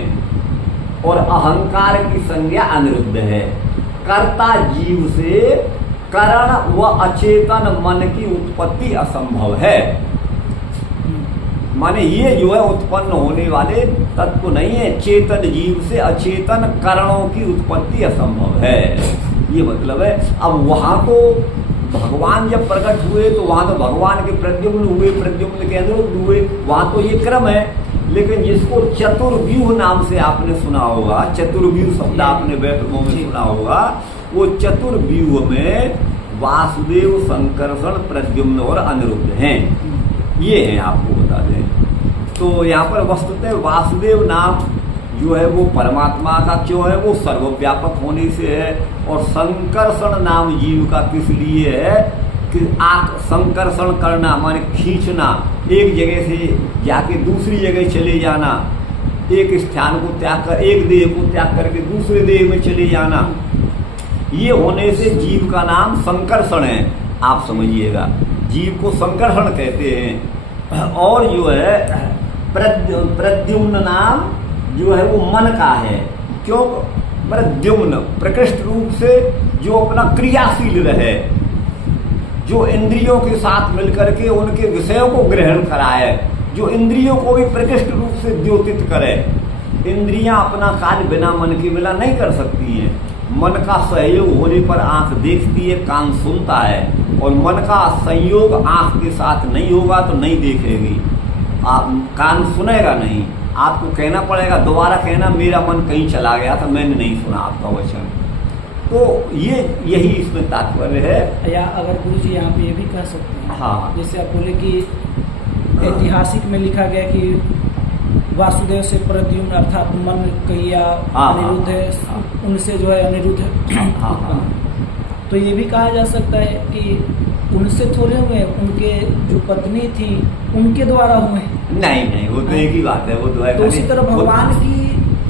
और अहंकार की संज्ञा अनिरुद्ध है। कर्ता जीव से करण व अचेतन मन की उत्पत्ति असंभव है। माने ये जो है उत्पन्न होने वाले तत्व नहीं है। चेतन जीव से अचेतन करणों की उत्पत्ति असंभव है, ये मतलब है। अब वहाँ तो भगवान जब प्रकट हुए तो वहाँ तो भगवान के प्रद्युम्न हुए, प्रद्युम्न के अनिरुद्ध हुए, वहाँ तो ये क्रम है। लेकिन जिसको चतुर्व्यूह नाम से आपने सुना होगा, चतुर्व्यूह शब्द आपने वैष्णवों में सुना होगा, वो चतुर्व्यूह में वासुदेव, संकर्षण, प्रद्युम्न और अनिरुद्ध हैं। ये हैं, आपको बता दें। तो यहाँ पर वस्तुतः वासुदेव नाम जो है वो परमात्मा का क्यों है, वो सर्वव्यापक होने से है। और संकर्षण नाम जीव का किस लिए है कि संकर्षण करना माने खींचना, एक जगह से जाके दूसरी जगह चले जाना, एक स्थान को त्याग कर, एक देह को त्याग करके दूसरे देह में चले जाना, ये होने से जीव का नाम संकर्षण है। आप समझिएगा, जीव को संकर्षण कहते हैं। और जो है प्रद्युम्न नाम जो है वो मन का है। क्यों? प्रद्युम्न प्रकृष्ट रूप से जो अपना क्रियाशील रहे, जो इंद्रियों के साथ मिलकर के उनके विषयों को ग्रहण कराए, जो इंद्रियों को भी प्रकृष्ट रूप से द्योतित करे। इंद्रियां अपना कार्य बिना मन के मिला नहीं कर सकती हैं। मन का सहयोग होने पर आंख देखती है, कान सुनता है, और मन का संयोग आंख के साथ नहीं होगा तो नहीं देखेगी, आप कान सुनेगा नहीं। आपको कहना पड़ेगा, दोबारा कहना मेरा मन कहीं चला गया था, मैंने नहीं सुना आपका वचन। तो यही इसमें तात्पर्य है। या अगर गुरु जी यहाँ पे ये भी कह सकते हैं, हाँ, जैसे आप बोले कि ऐतिहासिक में लिखा गया कि वासुदेव से प्रद्युम्न अर्थात मन कहिया अनिरुद्ध है, उनसे जो है अनिरुद्ध उत्पन्न। तो ये भी कहा जा सकता है कि उनसे थोड़े हुए, उनके जो पत्नी थी उनके द्वारा हुए। नहीं, वो तो एक ही बात है। वो तो है। तो उसी तरह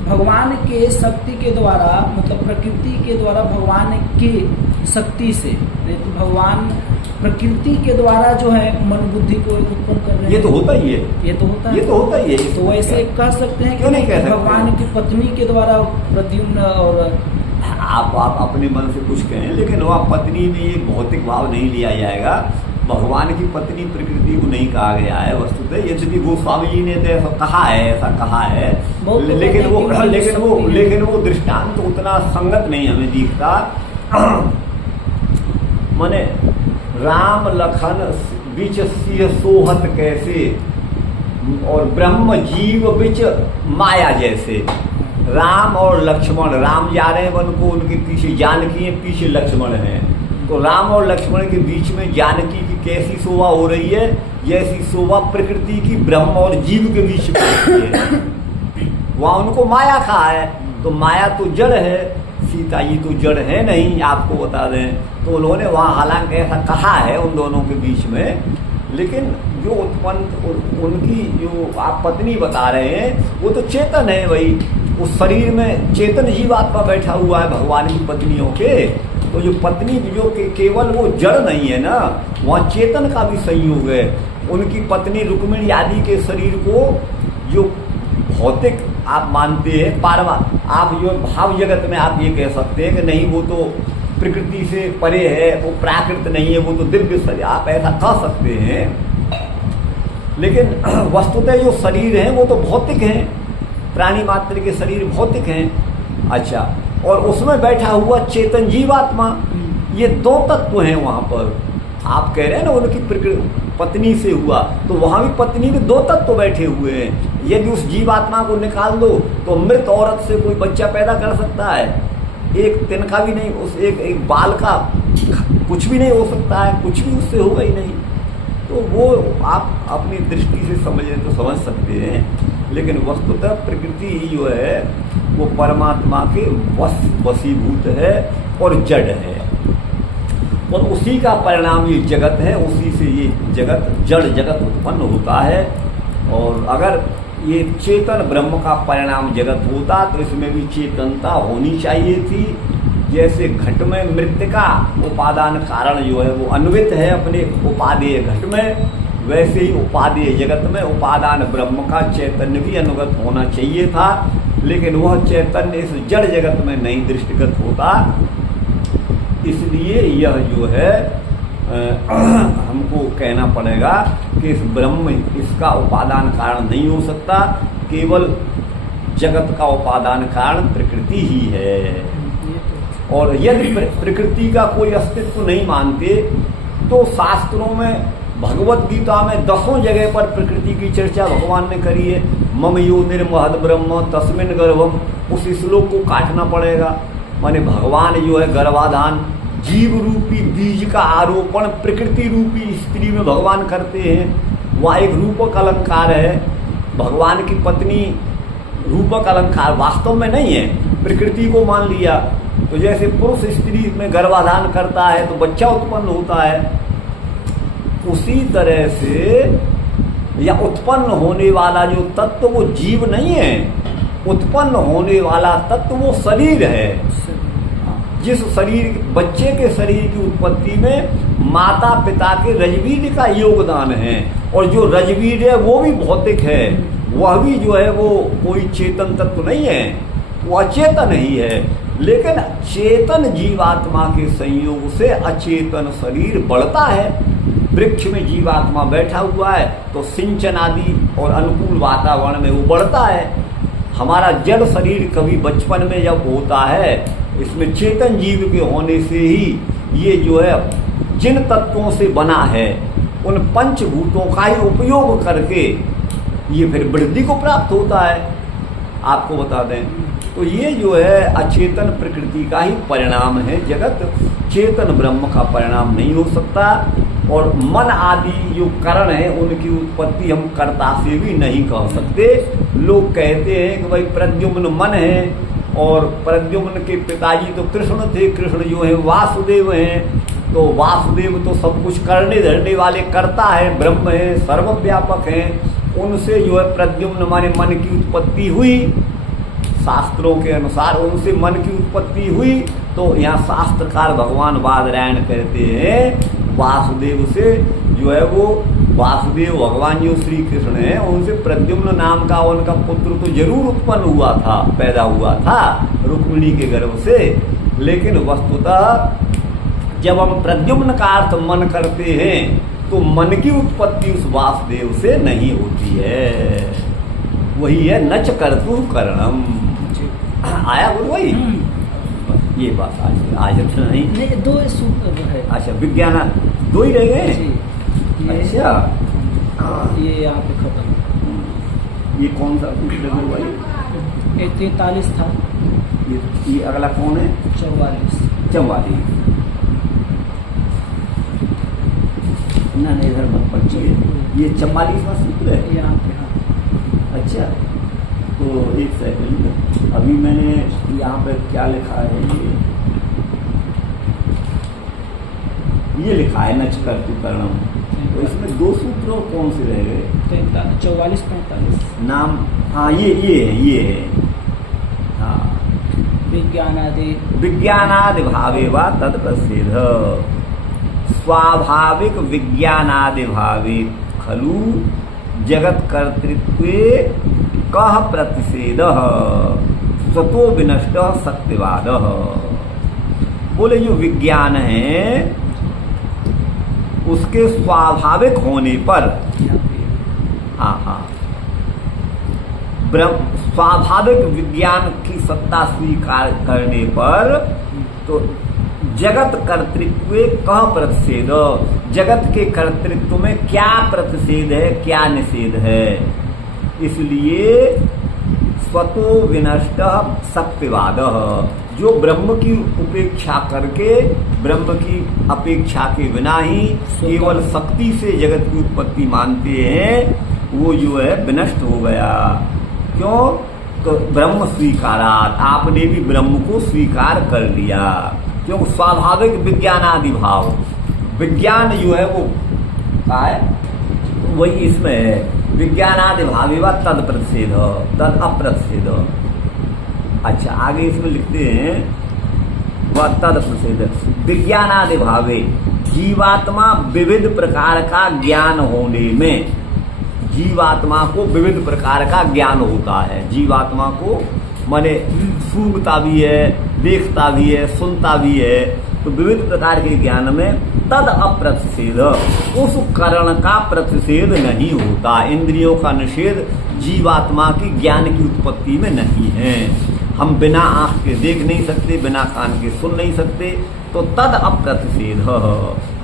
भगवान के शक्ति के द्वारा, मतलब प्रकृति के द्वारा भगवान के शक्ति से, तो भगवान प्रकृति के द्वारा जो है मन बुद्धि को उत्पन्न कर रहे हैं। ये तो होता ही है। ये तो होता ही है। तो वैसे कह सकते हैं क्यों नहीं कह सकते? भगवान की पत्नी के द्वारा प्रद्युम्न, और आप अपने मन से कुछ कहें, लेकिन वह पत्नी में ये भौतिक भाव नहीं लिया जाएगा। भगवान की पत्नी प्रकृति को नहीं कहा गया है वस्तुतः। यद्यपि गोस्वामी जी ने तो ऐसा कहा है, लेकिन वो दृष्टांत तो उतना संगत नहीं हमें दिखता। माने राम लखन बिच सिंह सोहत कैसे, और ब्रह्म जीव बिच माया जैसे। राम और लक्ष्मण, राम जा रहे हैं वन को, उनके पीछे जानकी है, पीछे लक्ष्मण है। तो राम और लक्ष्मण के बीच में जानकी की कैसी शोभा हो रही है, जैसी शोभा प्रकृति की ब्रह्म और जीव के बीच में होती है। वहाँ उनको माया कहा है, तो माया तो जड़ है, सीता जी तो जड़ है नहीं, आपको बता दें। तो उन्होंने वहाँ हालांकि ऐसा कहा है उन दोनों के बीच में, लेकिन जो उत्पन्न उनकी जो आप पत्नी बता रहे हैं वो तो चेतन है। वही उस शरीर में चेतन जीवात्मा बैठा हुआ है भगवान की पत्नियों के। तो जो पत्नी जो केवल वो जड़ नहीं है ना, वहाँ चेतन का भी संयोग है। उनकी पत्नी रुक्मिणी आदि के शरीर को जो भौतिक आप मानते हैं, आप जो भाव जगत में आप ये कह सकते हैं कि नहीं वो तो प्रकृति से परे है, वो प्राकृत नहीं है, वो तो दिव्य शरीर, आप ऐसा कह सकते हैं। लेकिन वस्तुतः जो शरीर है वो तो भौतिक है, प्राणी मात्र के शरीर भौतिक हैं। अच्छा, और उसमें बैठा हुआ चेतन जीवात्मा, ये दो तत्व हैं वहाँ पर। आप कह रहे हैं ना उनकी पत्नी से हुआ, तो वहाँ भी पत्नी में दो तत्व बैठे हुए हैं। यदि उस जीवात्मा को निकाल दो तो मृत औरत से कोई बच्चा पैदा कर सकता है? एक तिनका भी नहीं, उस एक बाल का कुछ भी नहीं हो सकता है, कुछ भी उससे होगा ही नहीं। तो वो आप अपनी दृष्टि से समझें तो समझ सकते हैं, लेकिन वस्तुतः प्रकृति जो है वो परमात्मा के वशीभूत है और जड़ है, और उसी का परिणाम ये जगत है, उसी से ये जगत जड़ जगत उत्पन्न होता है। और अगर ये चेतन ब्रह्म का परिणाम जगत होता तो इसमें भी चेतनता होनी चाहिए थी। जैसे घट में मृत्तिका उपादान कारण जो है वो अन्वित है अपने उपादेय घट में, वैसे ही उपादेय जगत में उपादान ब्रह्म का चैतन्य भी अनुगत होना चाहिए था, लेकिन वह चैतन्य इस जड़ जगत में नहीं दृष्टिगत होता। इसलिए यह जो है हमको कहना पड़ेगा कि इस ब्रह्म इसका उपादान कारण नहीं हो सकता, केवल जगत का उपादान कारण प्रकृति ही है। और यदि प्रकृति का कोई अस्तित्व नहीं मानते तो शास्त्रों में, भगवत गीता में 10 जगह पर प्रकृति की चर्चा भगवान ने करी है। मम यो निर्महद ब्रह्म तस्मिन् गर्भम, उस श्लोक को काटना पड़ेगा। माने भगवान जो है गर्भाधान, जीव रूपी बीज का आरोपण प्रकृति रूपी स्त्री में भगवान करते हैं। वह एक रूपक अलंकार है। भगवान की पत्नी रूपक अलंकार वास्तव में नहीं है, प्रकृति को मान लिया। तो जैसे पुरुष स्त्री में गर्भाधान करता है तो बच्चा उत्पन्न होता है, उसी तरह से या उत्पन्न होने वाला जो तत्व वो जीव नहीं है, उत्पन्न होने वाला तत्व वो शरीर है। जिस शरीर, बच्चे के शरीर की उत्पत्ति में माता पिता के रजबीज का योगदान है, और जो रजबीज है वो भी भौतिक है, वह भी जो है वो कोई चेतन तत्व नहीं है, वो अचेतन ही है। लेकिन चेतन जीवात्मा के संयोग से अचेतन शरीर बढ़ता है। वृक्ष में जीवात्मा बैठा हुआ है तो सिंचन आदि और अनुकूल वातावरण में वो बढ़ता है। हमारा जड़ शरीर कभी बचपन में जब होता है, इसमें चेतन जीव के होने से ही ये जो है जिन तत्वों से बना है उन पंचभूतों का ही उपयोग करके ये फिर वृद्धि को प्राप्त होता है। आपको बता दें तो ये जो है अचेतन प्रकृति का ही परिणाम है। जगत चेतन ब्रह्म का परिणाम नहीं हो सकता। और मन आदि जो करण है उनकी उत्पत्ति हम कर्ता से भी नहीं कह सकते। लोग कहते हैं कि भाई प्रद्युम्न मन है, और प्रद्युम्न के पिताजी तो कृष्ण थे, कृष्ण जो है वासुदेव हैं, तो वासुदेव तो सब कुछ करने धरने वाले कर्ता है, ब्रह्म है, सर्वव्यापक हैं। उनसे जो है प्रद्युम्न माने मन की उत्पत्ति हुई, शास्त्रों के अनुसार उनसे मन की उत्पत्ति हुई। तो यहाँ शास्त्रकार भगवान बादरायण कहते हैं वासुदेव से जो है वो वासुदेव भगवान जो श्री कृष्ण हैं उनसे प्रद्युम्न नाम का उनका पुत्र तो जरूर उत्पन्न हुआ था, पैदा हुआ था रुक्मिणी के गर्भ से। लेकिन वस्तुतः जब हम प्रद्युम्न का अर्थ मन करते हैं तो मन की उत्पत्ति उस वासुदेव से नहीं होती है। वही है नच कर्तु करणम। आया बोल वही ये बात आज नहीं दो सूत्र है। अच्छा विज्ञान दो ही रह गए। अच्छा ये यहाँ पे खत्म। ये कौन सा सूत्र है भाई? ये 43 था। ये अगला कौन है? 44। 44 ना नहीं इधर मत पढ़िए। ये 44वां सूत्र है यहाँ पे। हाँ अच्छा तो एक सेकंड, अभी मैंने यहाँ पे क्या लिखा है, ये लिखा है नच कर्तु करणम। तो इसमें दो सूत्र कौन से रह गए? 44-45 नाम। हाँ ये है हाँ विज्ञानादि भावे वा तद प्रसिद्ध स्वाभाविक विज्ञानादि भावे खलु जगत कर्तृत्वे कह प्रतिषेध स्वतो विनष्ट सत्यवाद। बोले जो विज्ञान है उसके स्वाभाविक होने पर, हाँ स्वाभाविक विज्ञान की सत्ता स्वीकार करने पर तो जगत कर्तृत्व कह प्रतिषेध, जगत के कर्तृत्व में क्या प्रतिषेध है, क्या निषेध है। इसलिए स्वतो विनष्ट सत्यवाद, जो ब्रह्म की उपेक्षा करके ब्रह्म की अपेक्षा के बिना ही केवल शक्ति से जगत की उत्पत्ति मानते हैं वो जो है विनष्ट हो गया। क्यों? तो ब्रह्म स्वीकारात, आपने भी ब्रह्म को स्वीकार कर लिया। क्यों? स्वाभाविक विज्ञानादि भाव, विज्ञान जो है वो क्या है, वही इसमें है विज्ञानादि भावे वा तद प्रतिषेध तद अप्रतिषेध। अच्छा आगे इसमें लिखते हैं वह तद प्रतिषेध विज्ञानादि भावे, जीवात्मा विविध प्रकार का ज्ञान होने में, जीवात्मा को विविध प्रकार का ज्ञान होता है। जीवात्मा को माने सूंघता भी है, देखता भी है, सुनता भी है, तो विविध प्रकार के ज्ञान में तद अप्रतिषेध, उस करण का प्रतिषेध नहीं होता। इंद्रियों का निषेध जीवात्मा की ज्ञान की उत्पत्ति में नहीं है। हम बिना आँख के देख नहीं सकते, बिना कान के सुन नहीं सकते, तो तद अप्रतिषेध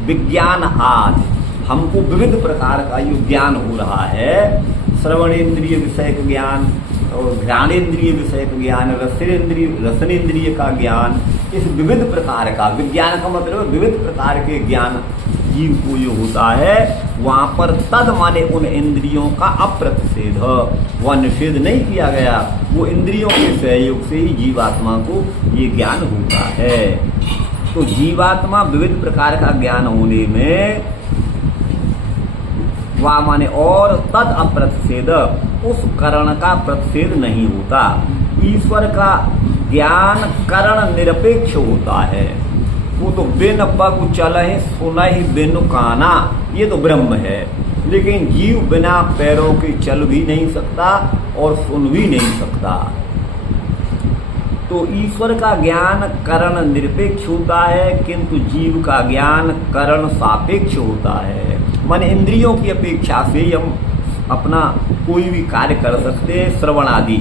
विज्ञान आदि, हमको विविध प्रकार का जो ज्ञान हो रहा है, श्रवणेन्द्रिय विषयक ज्ञान और घ्राणेन्द्रिय विषयक ज्ञान, रसनेन्द्रिय का ज्ञान, इस विविध प्रकार का विज्ञान का मतलब विविध प्रकार के ज्ञान जीव को जो होता है वहाँ पर तद माने उन इंद्रियों का अप्रतिषेध, वह निषेध नहीं किया गया, वो इंद्रियों के सहयोग से ही जीवात्मा को ये ज्ञान होता है। तो जीवात्मा विविध प्रकार का ज्ञान होने में वह माने और तद अप्रतिषेध, उस करण का प्रतिषेध नहीं होता। ईश्वर का ज्ञान करण निरपेक्ष होता है, वो तो बिन पग चलहि सुनहि बिनु काना, ये तो ब्रह्म है। लेकिन जीव बिना पैरों के चल भी नहीं सकता और सुन भी नहीं सकता। तो ईश्वर का ज्ञान करण निरपेक्ष होता है, किंतु जीव का ज्ञान करण सापेक्ष होता है। माने इंद्रियों की अपेक्षा से हम अपना कोई भी कार्य कर सकते हैं। श्रवण आदि,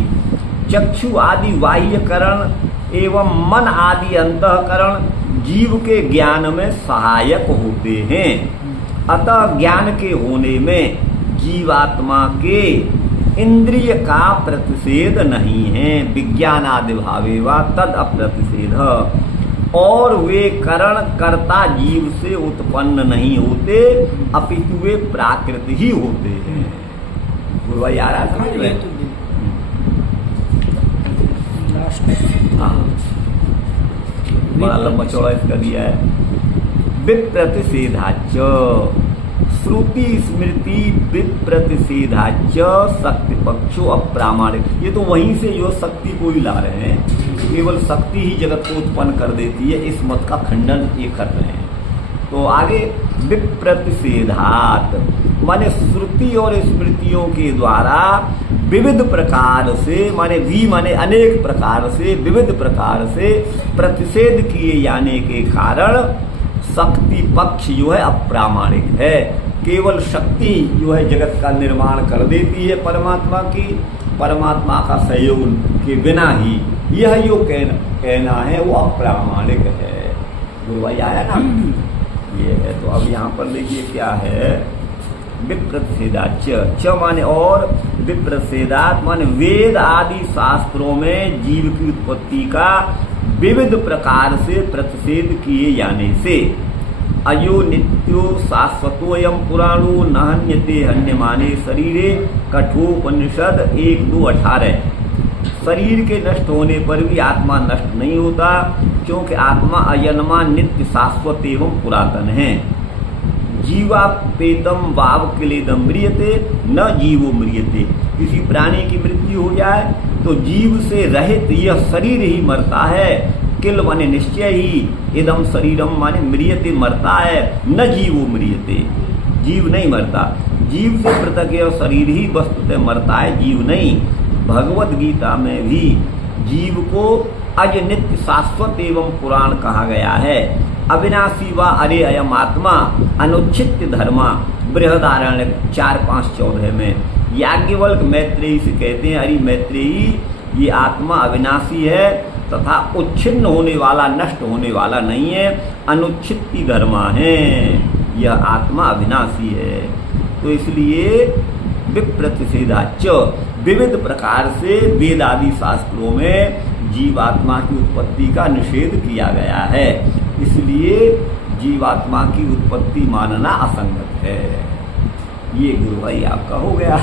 चक्षु आदि बाह्य करण एवं मन आदि अंतःकरण जीव के ज्ञान में सहायक होते हैं। अतः ज्ञान के होने में जीवात्मा के इंद्रिय का प्रतिषेध नहीं है। विज्ञानादि भावे वा तद अप्रतिषेध, और वे करण कर्ता जीव से उत्पन्न नहीं होते, अपितु वे प्राकृत ही होते हैं। भाई आ रहा समझ में? हाँ, बड़ा लंबा चौड़ा इसका दिया है। विप्रतिषेधाच श्रुति स्मृति विप्रतिषेधाच शक्ति पक्षो अप्रामाणिक, ये तो वहीं से जो शक्ति को ही ला रहे हैं। केवल शक्ति ही जगत को उत्पन्न कर देती है, इस मत का खंडन ये कर रहे हैं। तो आगे विप्रतिषेधात माने श्रुति और स्मृतियों के द्वारा विविध प्रकार से, माने अनेक प्रकार से, विविध प्रकार से प्रतिषेध किए जाने के कारण शक्ति पक्ष जो है अप्रामाणिक है। केवल शक्ति जो है जगत का निर्माण कर देती है परमात्मा की, परमात्मा का सहयोग के बिना ही यह जो कहना है वो अप्रामाणिक है। गुरु भाई आया ना, ये है। तो अब यहाँ पर देखिए क्या है, विप्रतिषेधाच, च माने और, विप्रतिषेधात माने वेद आदि शास्त्रों में जीव की उत्पत्ति का विविध प्रकार से प्रतिषेध किए जाने से, अयो नित्यो शाश्वतोयम पुराणो न हन्यते हन्यमाने शरीरे, कठोपनिषद 1-2-18। शरीर के नष्ट होने पर भी आत्मा नष्ट नहीं होता, क्योंकि आत्मा अजन्मा नित्य शाश्वत एवं पुरातन है। जीवापेतम वाव किलेदम म्रियते न जीवो म्रियते, किसी प्राणी की मृत्यु हो जाए तो जीव से रहित यह शरीर ही मरता है। किल माने निश्चय ही, इदम शरीरम माने म्रियते मरता है, न जीवो म्रियते, जीव नहीं मरता। जीव से पृथक यह शरीर ही वस्तुतः मरता है, जीव नहीं। भगवत गीता में भी जीव को अज नित्य शाश्वत एवं पुराण कहा गया है। अविनाशी व अरे अयम आत्मा अनुच्छित धर्मा, बृहदारण्य 4-5-14 में। याज्ञवल्क्य मैत्रेयी से कहते हैं, अरे मैत्रेयी ये आत्मा अविनाशी है तथा उच्छिन्न होने वाला, नष्ट होने वाला नहीं है, अनुच्छित धर्मा है, यह आत्मा अविनाशी है। तो इसलिए विप्रतिषेधाच, विविध प्रकार से वेद आदि शास्त्रों में जीवात्मा की उत्पत्ति का निषेध किया गया है, इसलिए जीवात्मा की उत्पत्ति मानना असंगत है। ये गुरु भाई आपका हो गया।